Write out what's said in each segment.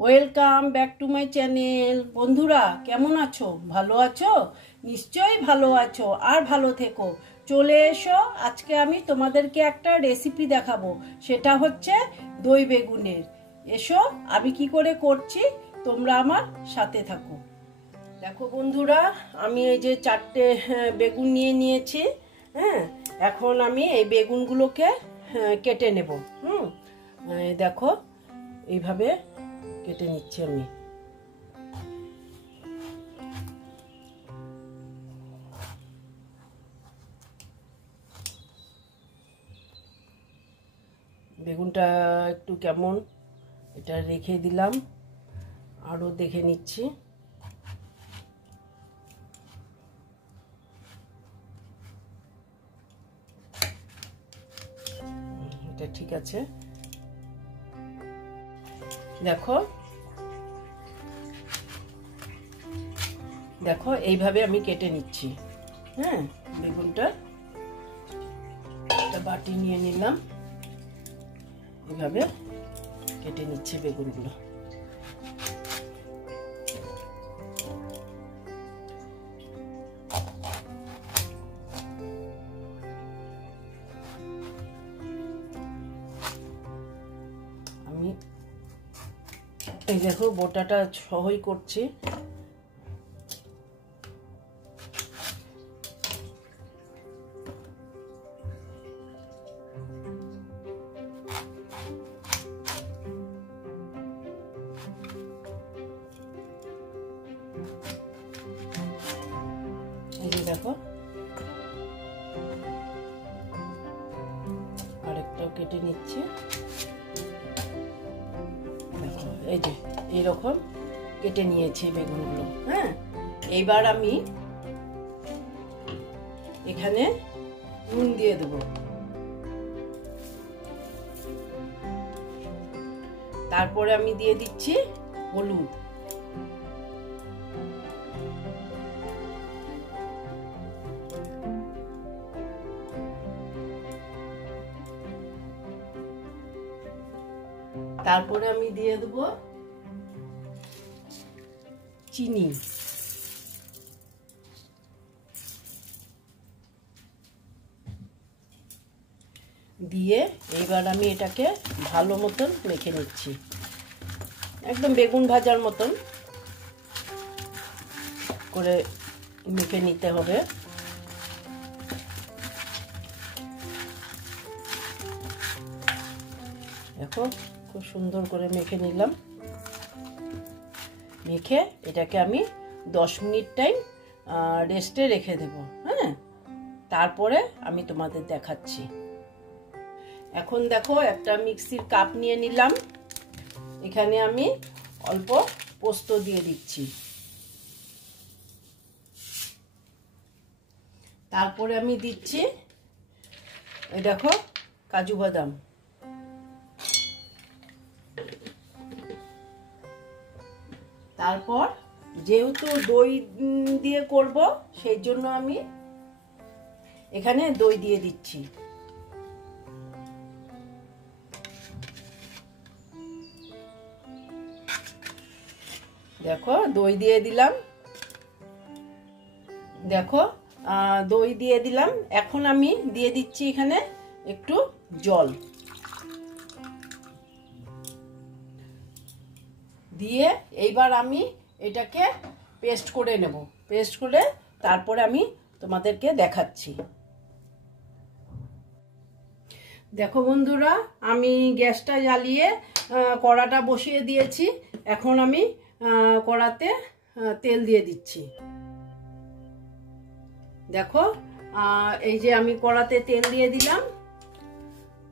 Welcome back to my channel. বন্ধুরা কেমন আছো? ভালো আছো? নিশ্চয়ই ভালো আছো, আর ভালো থেকো। চলে এসো, আজকে আমি তোমাদেরকে একটা রেসিপি দেখাবো, সেটা হচ্ছে দই বেগুনের। এসো, আমি কি করে করছি তোমরা আমার সাথে থাকো। দেখো বন্ধুরা, আমি এই যে 4টে বেগুন নিয়ে নিয়েছি। হ্যাঁ, এখন আমি এই বেগুনগুলোকে কেটে নেব। দেখো এইভাবে কেটে নিচ্ছি আমি। বেগুনটা একটু কেমন, এটা রেখে দিলাম, আরও দেখে নিচ্ছি। এটা ঠিক আছে। দেখো দেখো এইভাবে আমি কেটে নিচ্ছি। হ্যাঁ, বেগুনটা একটা বাটি নিয়ে নিলাম, এইভাবে কেটে নিচ্ছি বেগুনগুলো। আমি এই দেখো বোটাটা সহই করছি। দেখো আরেকটাও কেটে নিচ্ছি। দেখো এই যে এইরকম কেটে নিয়েছি বেগুনগুলো। হ্যাঁ, এইবার আমি এখানে নুন দিয়ে দেবো, তারপরে আমি দিয়ে দিচ্ছি হলুদ, তারপরে আমি দিয়ে দেবো চিনি, দিয়ে এইবার আমি এটাকে ভালো মতন মেখে নিচ্ছি, একদম বেগুন ভাজার মতন করে মেখে নিতে হবে। দেখো খুব সুন্দর করে মেখে নিলাম। মেখে এটাকে আমি 10 মিনিট টাইম রেস্টে রেখে দেব। হ্যাঁ, তারপরে আমি তোমাদের দেখাচ্ছি। এখন দেখো একটা মিক্সির কাপ নিয়ে নিলাম, এখানে আমি অল্প পোস্ত দিয়ে দিচ্ছি, তারপরে আমি দিচ্ছি এই দেখো কাজু বাদাম, তারপর যেহেতু দই দিয়ে করব সেই জন্য আমি এখানে দই দিয়ে দিচ্ছি। দেখো দই দিয়ে দিলাম, দেখো দই দিয়ে দিলাম। এখন আমি দিয়ে দিচ্ছি এখানে একটু জল, দিয়ে এইবার আমি এটাকে পেস্ট করে নেব। পেস্ট করে তারপরে আমি তোমাদেরকে দেখাচ্ছি। দেখো বন্ধুরা, আমি গ্যাসটা জ্বালিয়ে কড়াটা বসিয়ে দিয়েছি। এখন আমি কড়াতে তেল দিয়ে দিচ্ছি। দেখো এই যে আমি কড়াতে তেল দিয়ে দিলাম,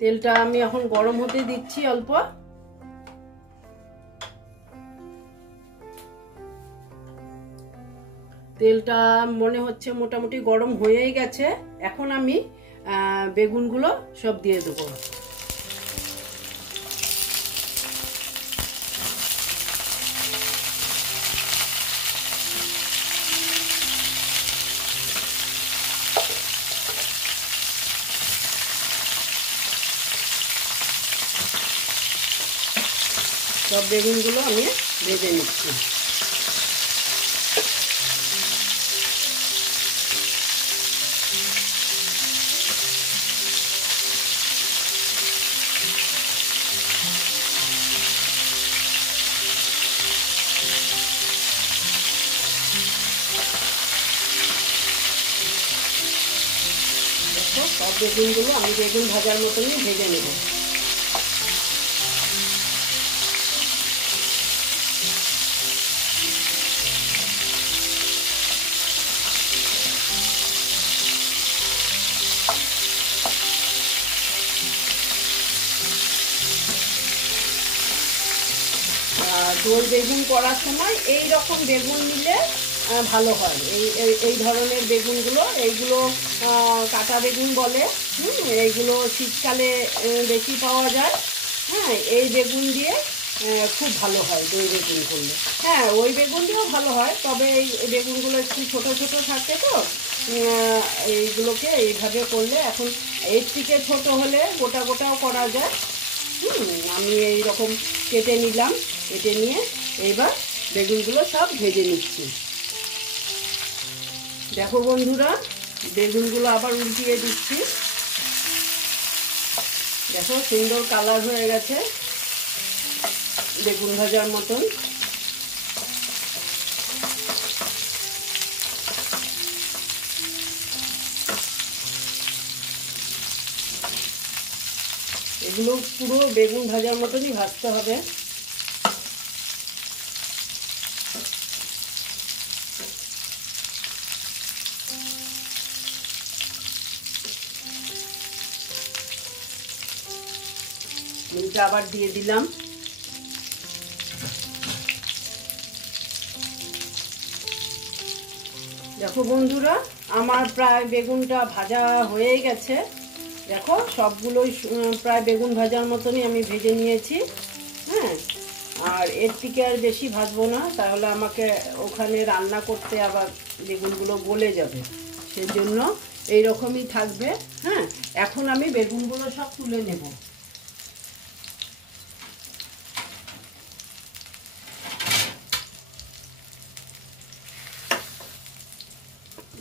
তেলটা আমি এখন গরম হতে দিচ্ছি অল্প। তেলটা মনে হচ্ছে মোটামুটি গরম হয়েই গেছে। এখন আমি বেগুনগুলো সব দিয়ে দেবো। সব বেগুনগুলো আমি ভেজে নিচ্ছি। দেখো সব বেগুনগুলো আমি বেগুন ভাজার মতনই ভেজে নেব। দই বেগুন করার সময় এই রকম বেগুন নিলে ভালো হয়। এই ধরনের বেগুনগুলো, এইগুলো কাটা বেগুন বলে। এইগুলো শীতকালে বেশি পাওয়া যায়। হ্যাঁ, এই বেগুন দিয়ে খুব ভালো হয় দই বেগুন করলে। হ্যাঁ, ওই বেগুন দিয়েও ভালো হয়, তবে এই বেগুনগুলো একটু ছোট ছোট থাকে তো এইগুলোকে এইভাবে করলে, এখন এর থেকে ছোট হলে গোটা গোটাও করা যায়। আমি এই রকম কেটে নিলাম, কেটে নিয়ে এইবার বেগুনগুলো সব ভেজে নিচ্ছি। দেখো বন্ধুরা, বেগুনগুলো আবার উল্টিয়ে দিচ্ছি। দেখো সুন্দর কালার হয়ে গেছে বেগুন ভাজার মতন। এগুলো পুরো বেগুন ভাজার মতনই ভাজতে হবে। নুনটা আবার দিয়ে দিলাম। দেখো বন্ধুরা, আমার প্রায় বেগুনটা ভাজা হয়ে গেছে। দেখো সবগুলোই প্রায় বেগুন ভাজার মতনই আমি ভেজে নিয়েছি। হ্যাঁ, আর এর থেকে আর বেশি ভাজবো না, তাহলে আমাকে ওখানে রান্না করতে আবার বেগুনগুলো গলে যাবে। সেই জন্য এইরকমই থাকবে। হ্যাঁ, এখন আমি বেগুনগুলো সব তুলে নেব।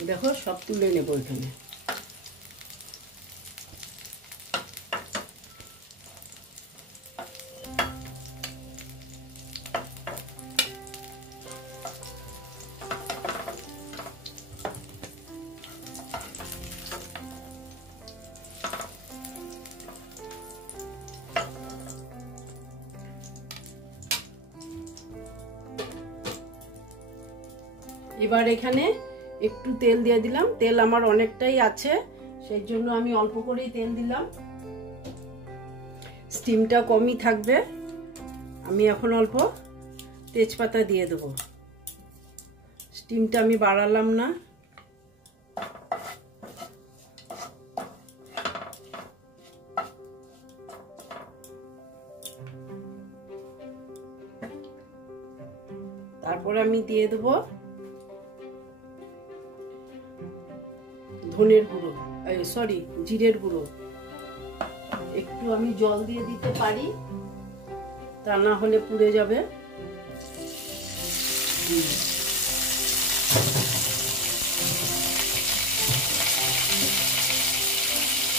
দেখো সব তুলে নেব এখানে। এবার এখানে একটু তেল দিয়ে দিলাম। তেল আমার অনেকটাই আছে, সেই জন্য আমি অল্প করেই তেল দিলাম। স্টিমটা কমই থাকবে। আমি এখন অল্প তেজপাতা দিয়ে দেবো। স্টিমটা আমি বাড়ালাম না। তারপরে আমি দিয়ে দেবো ধনের গুঁড়ো, সরি জিরের গুঁড়ো। একটু আমি জল দিয়ে দিতে পারি, তা না হলে পুড়ে যাবে।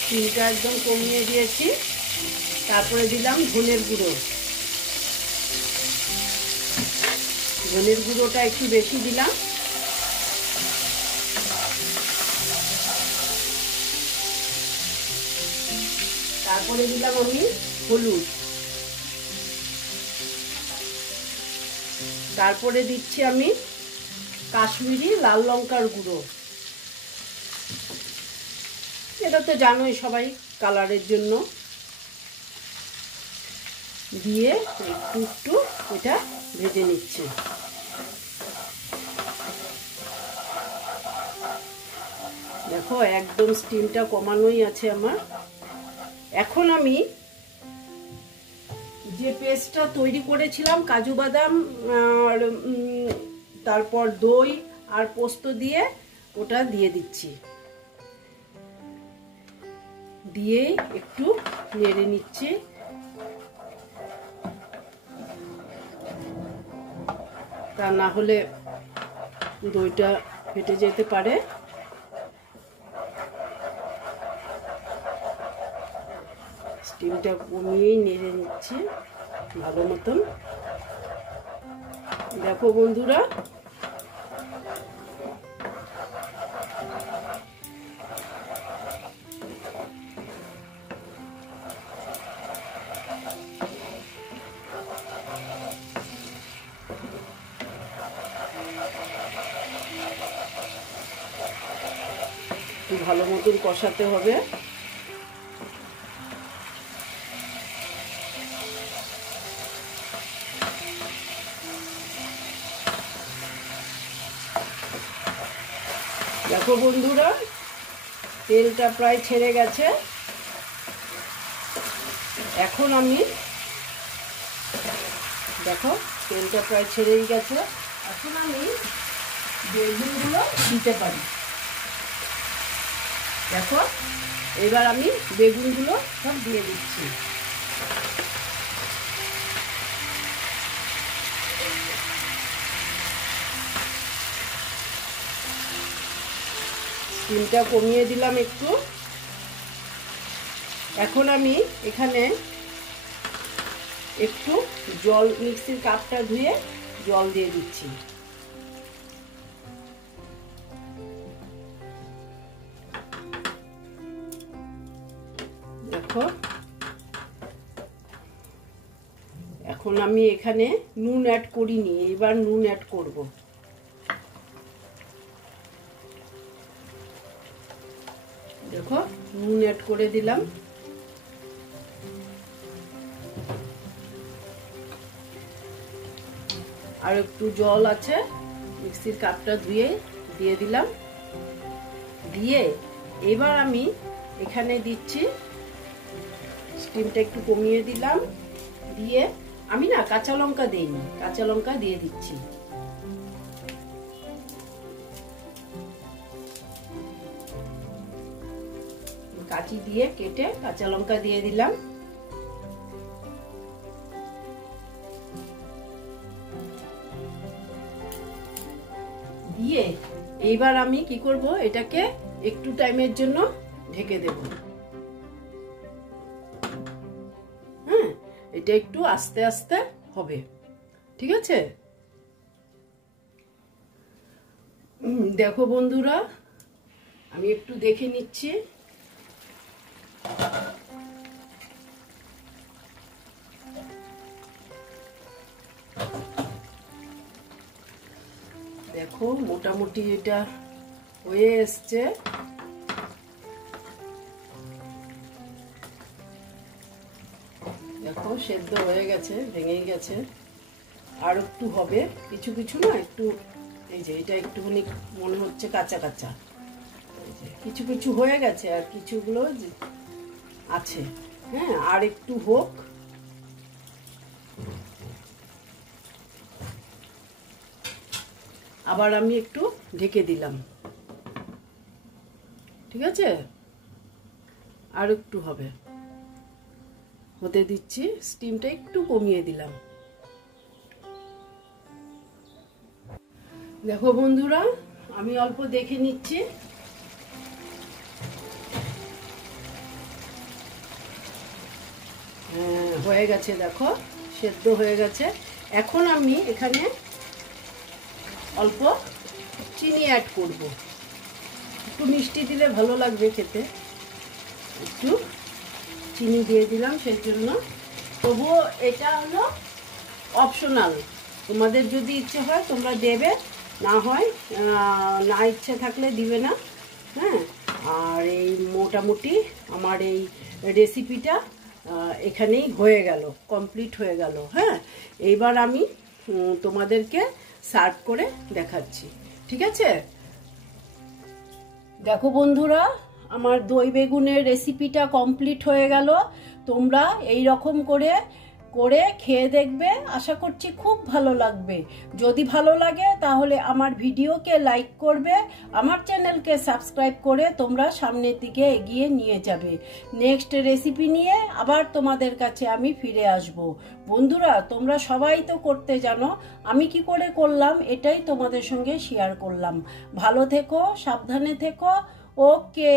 চিনিটা একদম কমিয়ে দিয়েছি। তারপরে দিলাম ধনের গুঁড়ো। ধনের গুঁড়োটা একটু বেশি দিলাম। তারপরে দিলাম আমি হলুদ। তারপরে দিচ্ছি আমি কাশ্মীরি লাল লঙ্কার গুঁড়ো। এটা তো জানোই সবাই, কালারের জন্য। দিয়ে একটু একটু এটা ভেজে নিচ্ছি। দেখো একদম স্টিমটা কমানোই আছে আমার। এখন আমি যে পেস্টটা তৈরি করেছিলাম কাজু বাদাম আর তারপর দই আর পোস্ত দিয়ে, ওটা দিয়ে দিচ্ছি। দিয়ে একটু নেড়ে নিচ্ছি। তা না হলে দইটা ফেটে যেতে পারে। স্টিমটা কমিয়েই নেড়ে নিচ্ছি ভালো মতন। দেখো বন্ধুরা, ভালো মতন কষাতে হবে। দেখো বন্ধুরা, তেলটা প্রায় ছেড়ে গেছে। এখন আমি দেখো তেলটা প্রায় ছেড়েই গেছে। এখন আমি বেগুনগুলো দিতে পারি। দেখো এবার আমি বেগুনগুলো সব দিয়ে দিচ্ছি। স্টিমটা কমিয়ে দিলাম একটু। এখন আমি এখানে একটু জল, মিক্সির কাপটা ধুয়ে জল দিয়ে দিচ্ছি। দেখো এখন আমি এখানে নুন অ্যাড করিনি, এবার নুন অ্যাড করব। দেখো নুন অ্যাড করে দিলাম। আর একটু জল আছে, মিক্সির কাপটা ধুয়ে দিয়ে দিলাম। দিয়ে এবার আমি এখানে দিচ্ছি, স্টিমটা একটু কমিয়ে দিলাম। দিয়ে আমি না কাঁচা লঙ্কা দেইনি, কাঁচা লঙ্কা দিয়ে দিচ্ছি। কাঁচি দিয়ে কেটে কাঁচা লঙ্কা দিয়ে দিলাম। দিয়ে এইবার আমি কি করব, এটাকে একটু টাইমের জন্য ঢেকে দেব। হ্যাঁ, এটা একটু আস্তে আস্তে হবে, ঠিক আছে? দেখো বন্ধুরা, আমি একটু দেখে নিচ্ছি। দেখো মোটামুটি এটা হয়ে এসছে। দেখো সেদ্ধ হয়ে গেছে, ভেঙে গেছে। আর একটু হবে, কিছু কিছু না একটু, এই যে এটা একটুখানি মনে হচ্ছে কাঁচা কাঁচা, কিছু কিছু হয়ে গেছে আর কিছুগুলো আছে। হ্যাঁ, আর একটু হোক। আবার আমি একটু ঢেকে দিলাম, ঠিক আছে? আর একটু হবে, হতে দিচ্ছি। স্টিমটা একটু কমিয়ে দিলাম। দেখো বন্ধুরা, আমি অল্প দেখে নিচ্ছি। হয়ে গেছে, দেখো সেদ্ধ হয়ে গেছে। এখন আমি এখানে অল্প চিনি অ্যাড করব। একটু মিষ্টি দিলে ভালো লাগবে খেতে, একটু চিনি দিয়ে দিলাম সেই জন্য। তবুও এটা হলো অপশনাল, তোমাদের যদি ইচ্ছে হয় তোমরা দেবে, না হয় না ইচ্ছে থাকলে দিবে না। হ্যাঁ, আর এই মোটামুটি আমার এই রেসিপিটা এখানেই হয়ে গেল, কমপ্লিট হয়ে গেল। হ্যাঁ, এইবার আমি তোমাদেরকে সার্ভ করে দেখাচ্ছি, ঠিক আছে? দেখো বন্ধুরা, আমার দই বেগুনের রেসিপিটা কমপ্লিট হয়ে গেল। তোমরা এই রকম করে করে খেয়ে দেখবে, আশা করছি খুব ভালো লাগবে। যদি ভালো লাগে তাহলে আমার ভিডিওকে লাইক করবে, আমার চ্যানেলকে সাবস্ক্রাইব করে তোমরা সামনের দিকে এগিয়ে নিয়ে যাবে। নেক্সট রেসিপি নিয়ে আবার তোমাদের কাছে আমি ফিরে আসব। বন্ধুরা, তোমরা সবাই তো করতে জানো, আমি কি করে করলাম এটাই তোমাদের সঙ্গে শেয়ার করলাম। ভালো থেকো, সাবধানে থেকো। ওকে।